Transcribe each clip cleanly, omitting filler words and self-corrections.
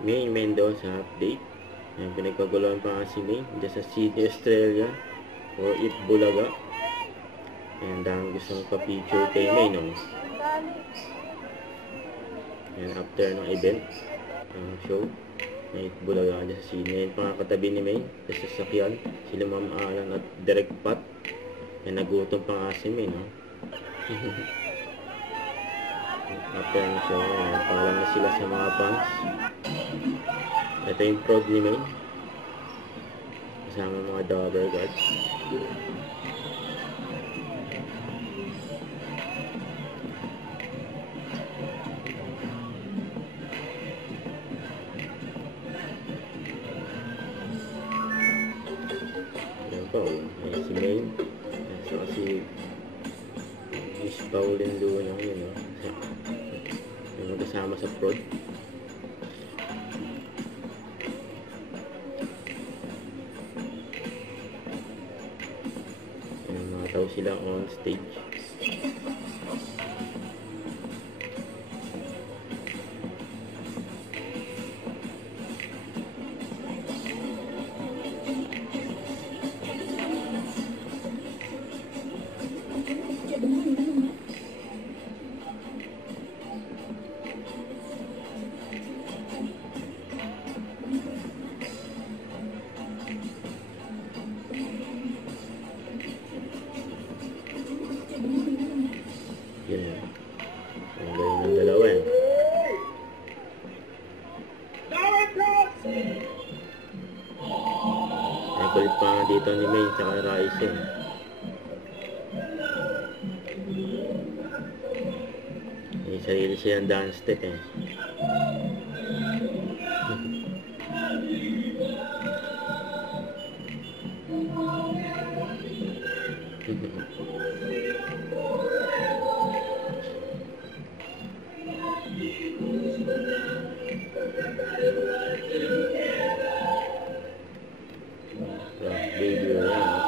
May Mendoza update. Ayan, pinagkaguluhan pa nga si May dyan sa Sydney, Australia. O It Bulaga. Ayan, dahil gusto mong pa-feature kay May, no? Ayan, after ng event, show, na It Bulaga dyan sa Sydney. Ayan, pangakatabi ni May, sa sasakyan, sila Ma'am Alan at Direct Pat. Ayan, nagutom pa nga si May, no? After ng show, ayan, paalam na sila sa mga fans. Ito yung prod ni May kasama mga Dabber Gods. Ayan po, ayan si May, ayan saka si Miss Pauline Luna yun, no? Yung kasama sa prod. Tao sila on stage. Yun. Ang galing ng dalawa eh. Ay, kulit pa nga dito ni May tsaka Raisa eh. May sarili silang dance step eh. Baby around.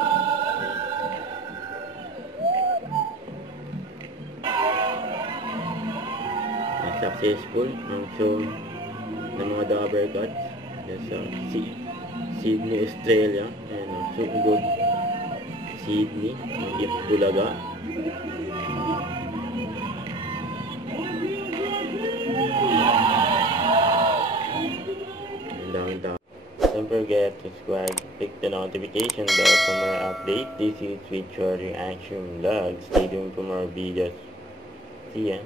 Successful ang show ng mga Dabber Gods sa Sydney, Australia. Ayan, so good. Sydney, It Bulaga. Don't forget to subscribe, click the notification bell for more updates. This is Future Reaction Vlog. Stay tuned for more videos. See ya.